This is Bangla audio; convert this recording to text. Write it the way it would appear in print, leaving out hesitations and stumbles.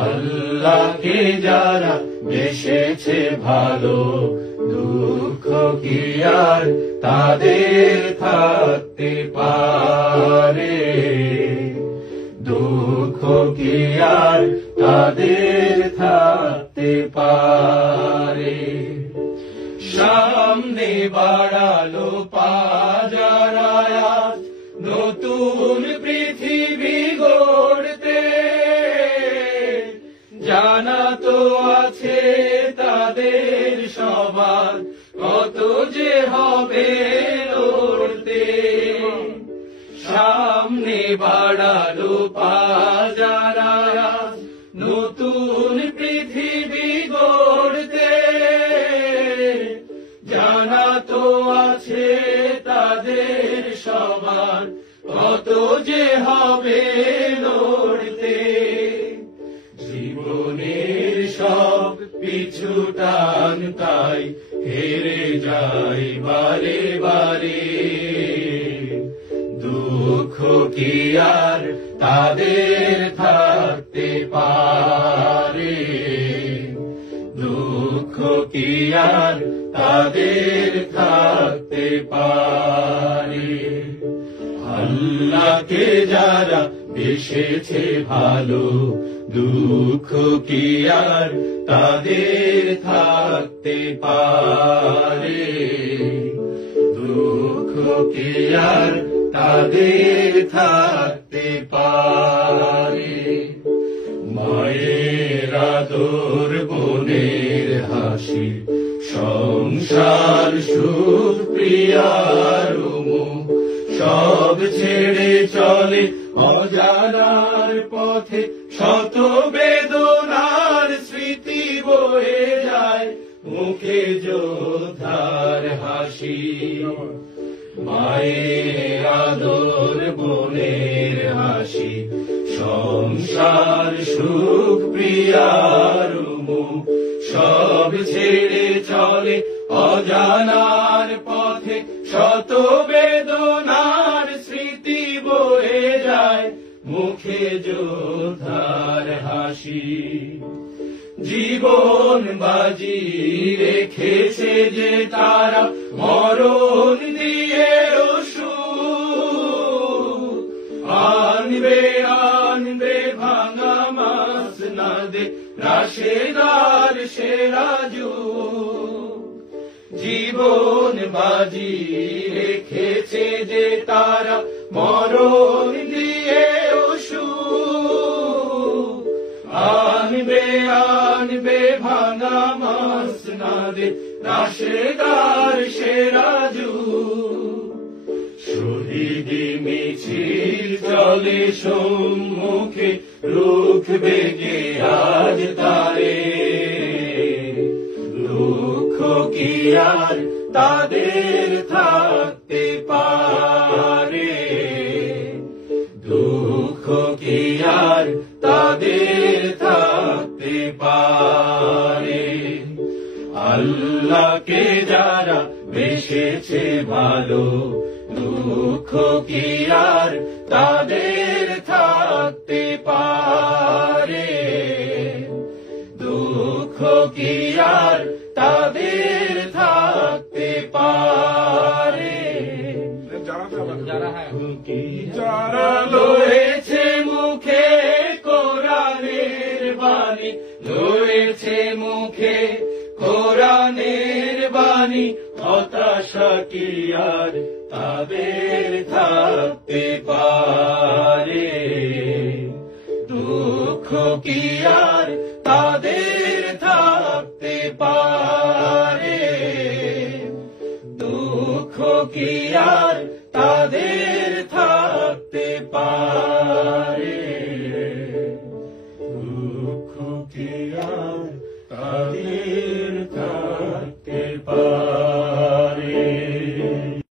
আল্লাহকে যারা বেসেছে ভালো, দুঃখ কি আর তাদের থাকতে পারে? দুঃখ কি আর তাদের থাকতে পারে? সামনে বাড়ালো পাজারা নতুন পৃথিবী গড়তে, জানা তো আছে তাদের সবার কত যে হবে লড়তে। সামনে বাড়ালো পাজারা নতুন পৃথিবী গড়তে, জানা তো আছে তাদের সবার কত যে হবে লড়তে। জীবনের সব পিছু টান তাই হেরে যায় বারে বারে, দুঃখ কি আর তাদের থাকতে পারে? দুঃখ কি আর তাদের থাকতে পারে? আল্লাহকে যারা বেসেছে ভালো, দুঃখ কি আর তাদের থাকতে পারে? দুঃখ কি আর তাদের থাকতে পারে? মায়ের আদর, বোনের হাসি, সংসার সুখ প্রিয়ার মুখ, সব ছেড়ে চলে অজানার পথে, শত বেদনার স্মৃতি বয়ে যায় মুখে যোদ্ধার হাসি। মায়ের আদর, বোনের হাসি, সংসার সুখ প্রিয়ার মুখ, সব ছেড়ে চলে অজানার পথে, শত বেদনার স্মৃতি বয়ে যায় মুখে যোদ্ধার হাসি। জীবন বাজি রেখেছে যে তারা মরণ দিয়ে আনবে আনবে ভাঙা মাসনাদে রাশেদার সেরাজু। জীবন বাজি রেখেছে যে তারা মরণ দিয়ে আনবে আনবে ভাঙা মাসনাদে রাশেদার সেরাজু। শহীদি মিছিল চলে সম্মুখে, রুখবে কে আজ তারে? দুঃখ কি আর তাদের থাকতে পারে? দুঃখ কি আর তাদের থাকতে পারে? আল্লাহকে যারা বেসেছে ভালো, দুঃখ কি আর তাদের থাকতে পারে? দুঃখ কি আর তাদের থাকতে পারে? যারা লয়েছে মুখে কোরআনের বাণী, লয়েছে মুখে কোরআনের বাণী, হতাশা কি আর তাদের থাকতে পারে? দুঃখ কি আর তাদের থাকতে পারে? দুঃখ কি আর